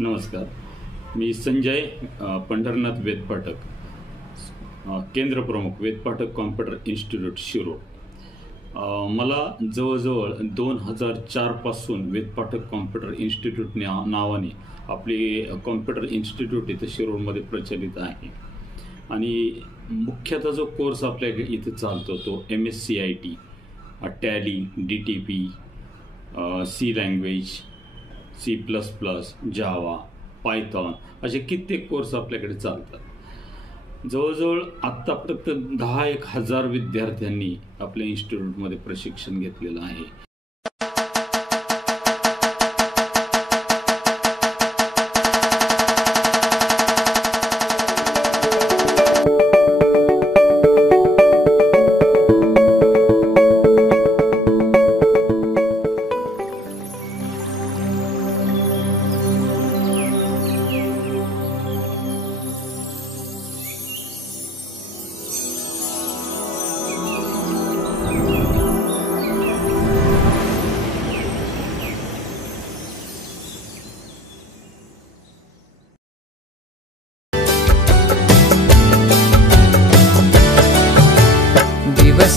नमस्कार, मी संजय पंढरनाथ वेदपाठक, केंद्र प्रमुख वेदपाठक कॉम्प्युटर इन्स्टिट्यूट शिरोळ. मला जवळजवळ 2004 पासून वेदपाठक कॉम्प्युटर इन्स्टिट्यूट नावाने आपली कॉम्प्युटर इन्स्टिट्यूट इथं शिरोळमध्ये प्रचलित आहे. आणि मुख्यतः जो कोर्स आपल्या इथे चालतो तो MSCIT, tally, DTP, C language, C++, जावा, पायथॉन असे कित्येक कोर्स आपल्याकडे चालतात. जवळजवळ आत्तापर्यंत 10,000 विद्यार्थ्यांनी आपल्या इन्स्टिट्यूटमध्ये प्रशिक्षण घेतलेलं आहे.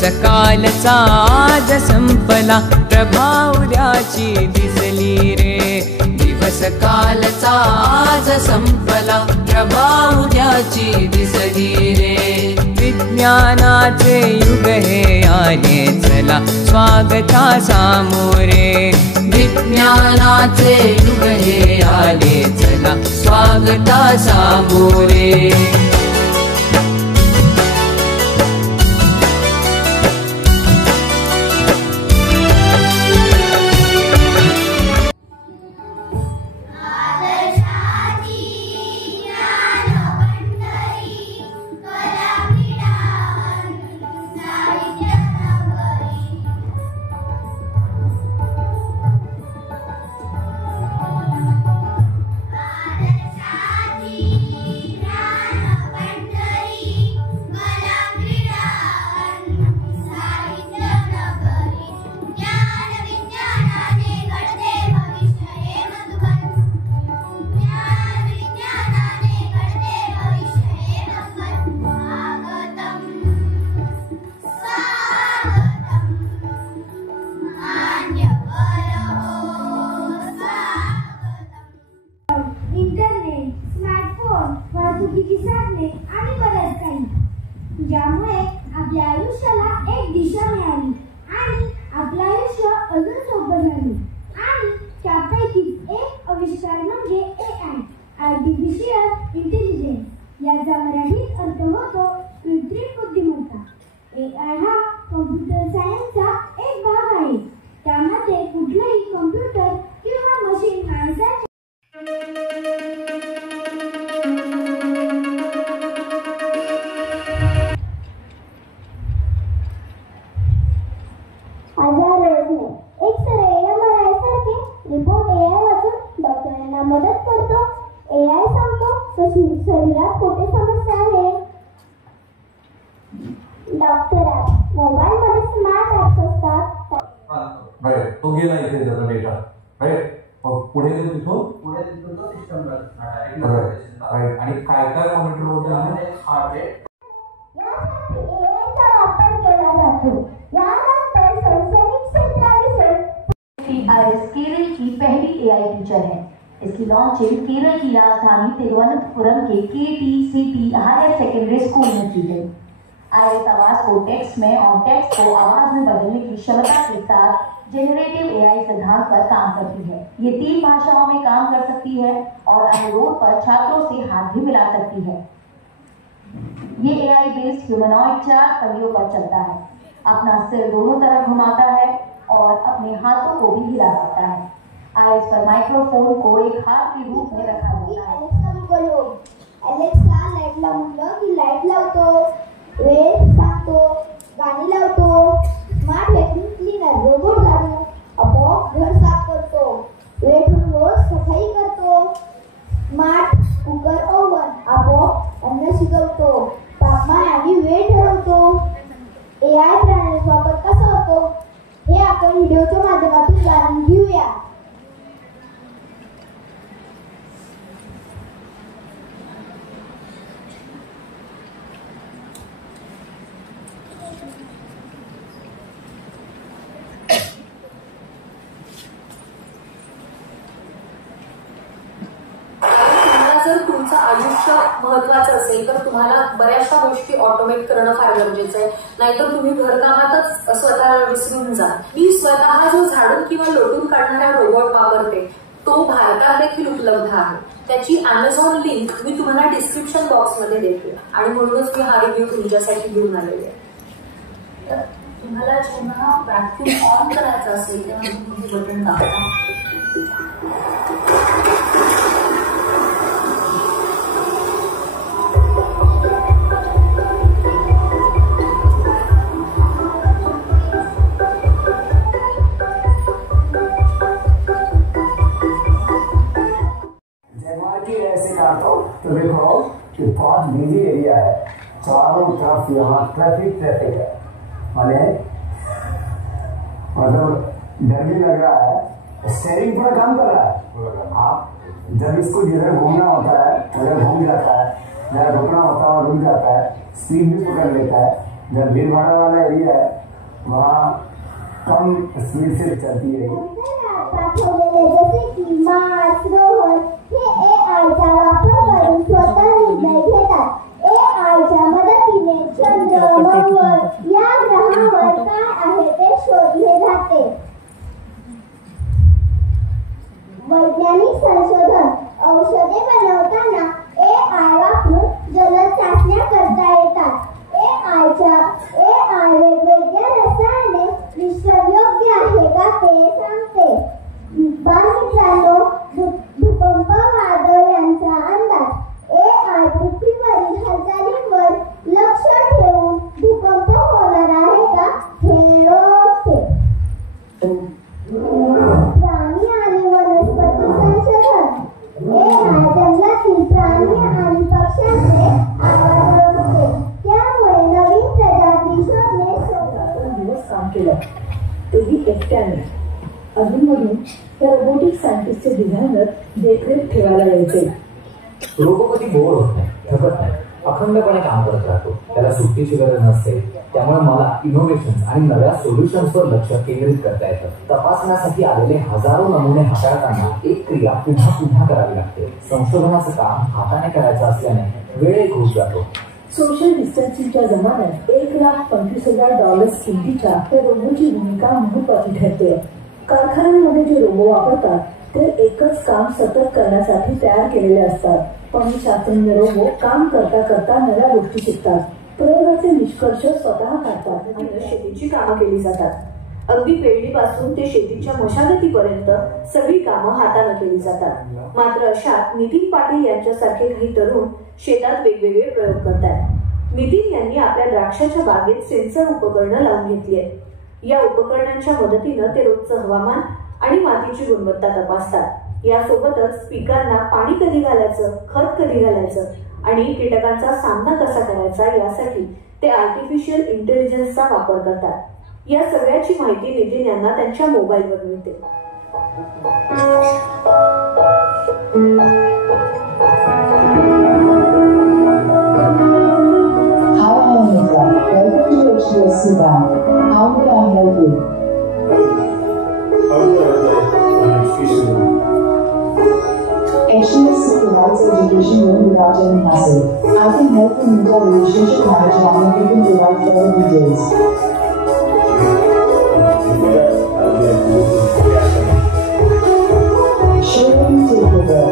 सकाळचा आज संपला, प्रभा उद्याची दिसली रे. दिवस कालचा आज संपला, प्रभा उद्याची दिसली रे. विज्ञानाचे युग हे आले चला, स्वागता सामोरे. विज्ञानाचे युग हे आले चला, स्वागता सामोरे. ज्यामुळे आपल्या आयुष्याला एक दिशा मिळाली आणि आपलं आयुष्य अजून सोपं झालं. आणि त्यापैकी एक आविष्कार म्हणजे AI, आर्टिफिशियल इंटेलिजन्स. याचा मराठीत अर्थ होतो कृत्रिम बुद्धिमत्ता. AI हा कॉम्प्युटर सायन्सचा एक भाग आहे. त्यामध्ये कुठलाही कॉम्प्युटर किंवा मशीन माणसाच्या मदत करतो. AI सांगतो शरीरात कोणते समस्या आहे. डॉक्टर ॲप, मोबाईल मध्ये स्मार्ट ॲप्स असतात. राईट, तो गेला इथे त्याचा डेटा. राईट, पुढे तिथून तो सिस्टम राईट. आणि काय काय मॉनिटर होते हार्ट रेट, यासाठी AI चा वापर केला जातो. यानंतर शैक्षणिक क्षेत्राविषयी केरल की पहली AI टीचर है. इसकी लॉन्चिंग केरल की राजधानी तिरुवनंतपुरम के KTCT हायर सेकेंडरी स्कूल में की गई. IELTS आवाज को टेक्स्ट में और टेक्स्ट को आवाज में बदलने की क्षमता के साथ जेनरेटिव AI सिद्धांत पर काम करती है. ये 3 भाषाओं में काम कर सकती है और अनुरोध पर छात्रों से हाथ भी मिला सकती है. ये AI बेस्ड ह्यूमनॉइड 4 पहियों पर चलता है, अपना सिर दोनों तरफ घुमाता है और अपने हाथों को भी हिला सकता है. आइस पर माइक्रोफोन को एक हाथ के रूप में रखा जाता है. एलेक्सा लाईट लावून की लाईट लावतो, वेळ सांगतो, गाणी लावतो. स्मार्ट व्हॅक्यूम क्लीनर रोबोट गाडून आपोआप घर साफ करतो. वेळ ठेवून रोज सफाई करतो. स्मार्ट कुकर ओव्हन आपोआप अन्न शिजवतो. तापमान आणि वेळ ठरवतो. AI प्रणालीचा वापर कसा होतो हे आपण व्हिडिओच्या माध्यमातून जाणून घेऊया. तुमचं आयुष्य महत्वाचं असेल तर तुम्हाला बऱ्याचशा गोष्टी ऑटोमेट करणं फार गरजेचं आहे, नाहीतर तुम्ही घरकामातच स्वतःला विसरून जा. मी स्वतः जो झाडून किंवा लोटून काढणारा रोबोट वापरते तो भारतात देखील उपलब्ध आहे. त्याची Amazon लिंक मी तुम्हाला डिस्क्रिप्शन बॉक्समध्ये देते आणि म्हणूनच मी हा रिव्ह्यू तुमच्यासाठी घेऊन आलेले आहे. तर तुम्हाला जेव्हा व्हॅक्यूम ऑन करायचं असेल तेव्हा तुम्ही हे बटन दाबा. ऐसे काटो तो देखो कि बहुत बिजी एरिया है, चारों तरफ यहाँ ट्रैफिक है, मतलब डर भी लग रहा है, स्टेयरिंग पूरा काम कर रहा है. आप जब इसको जिधर घूमना होता है उधर घूम जाता है, जहाँ रुकना होता है रुक जाता है, स्पीड भी पकड़ लेता है. जब भीड़ भाड़ वाला एरिया है वहाँ कम स्पीड से चलती है. जसे की मार्स, रोवर हे AIचा वापर करून स्वतः निर्णय घेतात. AIच्या मदतीने चंद्र, मंगळ या ग्रहावर काय आहे ते शोधले जाते. वैज्ञानिक संशोधन औषधे बनवताना AI वापरून जलद चाचण्या करता येतात. AI वेगवेगळ्या रसायने विश्वासयोग्य आहे का ते सांगते. बालमित्रांनो, भूकंप, वादळ यांचा अंदाज. AI पृथ्वीवरील हालचालींवर लक्ष ठेवून भूकंप होणार आहे का हे ओळखते. प्राणी आणि वनस्पती संशोधन. AI जंगलातील प्राणी आणि पक्ष्यांचे आवाज ओळखते, त्यामुळे नवीन प्रजाती शोधणे सोपे. दिवस काम केलं तेही एकट्याने. अजूनमधून त्या रोबोटिक सायंटिस्टचे डिझायनर देखरेख ठेवायला यायचे. रोबो कधी बोर होत नाही, थकत नाही, अखंडपणे काम करत राहतो. त्याला सुट्टीची गरज नसते. त्यामुळे मला इनोव्हेशन आणि नव्या सोल्युशन्सवर लक्ष केंद्रित करता येतं. तपासण्यासाठी आलेले हजारो नमुने हाताळताना एक क्रिया पुन्हा पुन्हा करावी लागते. संशोधनाचं काम हाताने करायचं असल्याने वेळ खूप जातो. सोशल डिस्टन्सिंगच्या जमान्यात $1,25,000 किमतीच्या त्या रोबोची भूमिका महत्वाची ठरते. कारखान्यांमध्ये जे रोबो वापरतात ते एकच काम सतत करण्यासाठी तयार केलेले असतात. पण शास्त्रज्ञ रोबो काम करता करता नव्या गोष्टी शिकतात, प्रयोगाचे निष्कर्ष स्वतः काढतात आणि शेतीची कामं केली जातात. अगदी पेरणीपासून ते शेतीच्या मशागतीपर्यंत सगळी कामं हाताने केली जातात. मात्र अशात नितीन पाटील यांच्यासारखे काही तरुण शेतात वेगवेगळे प्रयोग करतात. नितीन यांनी आपल्या द्राक्षाच्या बागेत सेन्सर उपकरणं लावून घेतली आहेत. या उपकरणांच्या मदतीनं ते रोजचं हवामान आणि मातीची गुणवत्ता तपासतात. यासोबतच पिकांना पाणी कधी घालायचं, खत कधी घालायचं आणि कीटकांचा सामना कसा करायचा यासाठी ते आर्टिफिशियल इंटेलिजन्सचा वापर करतात. या सगळ्याची माहिती नितीन यांना त्यांच्या मोबाईलवर मिळते. How may I help you? HDFC provides education loan without any hassle. I can help you meet our relationship manager and we can provide further details. Surely take your call.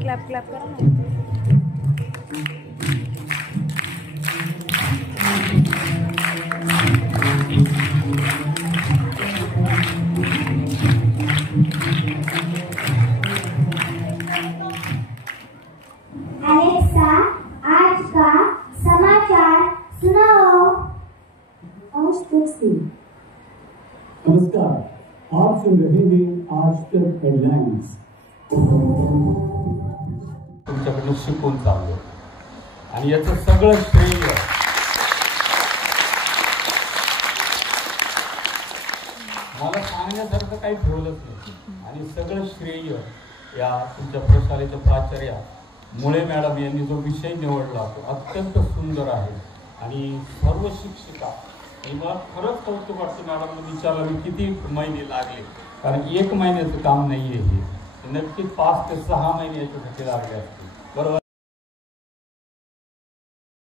Clap clap करा ना. Alexa, आज का समाचार सुनाओ। आज तक से। नमस्कार, आप सुन रहे हैं आज तक हेडलाइंस। तुमच्याकडून शिकून चाललो आणि याचं सगळं श्रेय मला सांगण्यासारखं काही ठेवलंच नाही आणि सगळं श्रेय या तुमच्या प्रशालेच्या प्राचार्या मुळे मॅडम यांनी जो विषय निवडला तो अत्यंत सुंदर आहे आणि सर्व शिक्षिका आणि मला खरंच कौतुक वाटतं मॅडमने विचारलं मी किती महिने लागले कारण 1 महिन्याचं काम नाही आहे हे नक्की 5 ते 6 महिने याच्यासाठी लागले असतील बरोबर.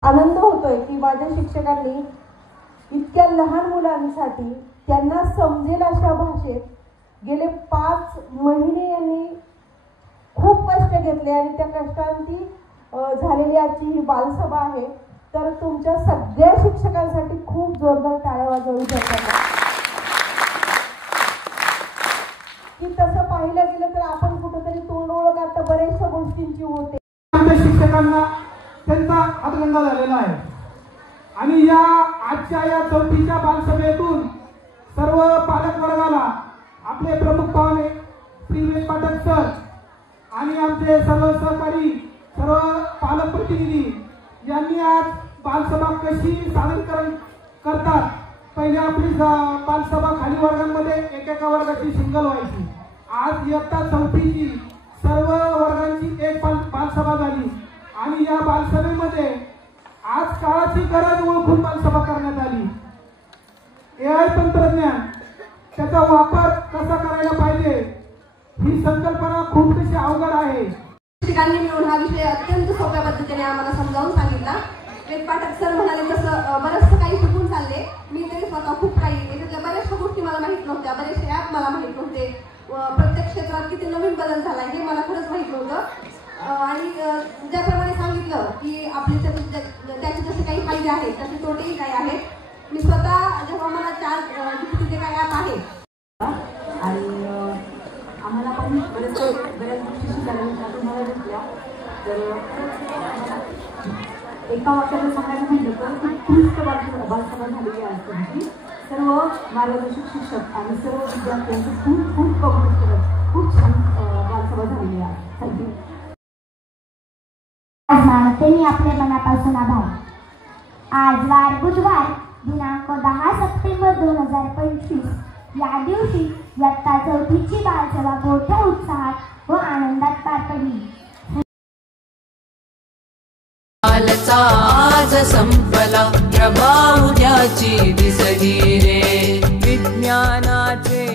आनंद होतोय की माझ्या शिक्षकांनी इतक्या लहान मुलांसाठी त्यांना समजेल अशा भाषेत गेले 5 महिने यांनी खूप कष्ट घेतले आणि त्या कष्टांती झालेली आजची ही बालसभा आहे. तर तुमच्या सगळ्या शिक्षकांसाठी खूप जोरदार टाळ्या वाजवू शकतात की तसं पाहिलं गेलं तर आपण कुठेतरी तोंड ओळख आता बऱ्याचशा गोष्टींची होते. शिक्षकांना त्यांचा हातगंडा झालेला आहे आणि या आजच्या या 4थीच्या बालसभेतून सर्व पालक वर्गाला आपले प्रमुख पाहुणे श्री वेदपाठक सर आणि आमचे सर्व सहकारी सर्व पालक प्रतिनिधी यांनी आज बालसभा कशी सादरीकरण करतात. पहिले आपली बालसभा खाली वर्गांमध्ये एकेका वर्गाची सिंगल व्हायची. आज इयत्ता 4थीची सर्व वर्गांची एक बालसभा झाली आणि या बालसभेमध्ये आज काळाची गरज ओळखून बालसभा करण्यात आली. AI तंत्रज्ञान त्याचा वापर कसा करायला पाहिजे ही संकल्पना खूप तशी अवघड आहे. शिक्षकांनी मिळून हा विषय अत्यंत सोप्या पद्धतीने आम्हाला समजावून सांगितला. वेदपाठक सर म्हणाले तसं बरंचसं काही शिकून चालले. मी तरी स्वतः खूप काही याच्यातल्या बऱ्याचशा गोष्टी मला माहीत नव्हत्या, बरेचसे ॲप मला माहीत नव्हते. प्रत्येक क्षेत्रात किती नवीन बदल झाला हे मला खरंच माहीत नव्हतं आणि ज्याप्रमाणे सांगितलं की आपले त्याचे जसे काही फायदे आहेत तसे तोटेही काही आहेत. मी स्वतः जेव्हा मला ChatGPT जे काही ॲप आहे आणि आम्हाला पण बऱ्याच गोष्टी शिकायला तुम्हाला भेटल्या. तर एका वाक्याला सांगायला म्हटलं तर उत्कृष्ट बालसभा झालेली आहे तुमची. सर्व मार्गदर्शक शिक्षक आणि सर्व विद्यार्थ्यांचं खूप खूप कौतुक करत खूप छान बालसभा झालेली आहे. थँक्यू. आज मानते मी आपले मनापासून आभार. आज वार बुधवार दिनांक 10 सप्टेंबर 2025 या दिवशी इयत्ता 4थीची बालसभा मोठ्या उत्साहात व आनंदात पार पडली. कालचा आज संपला प्रभा उद्याची दिसली रे. विज्ञानाचे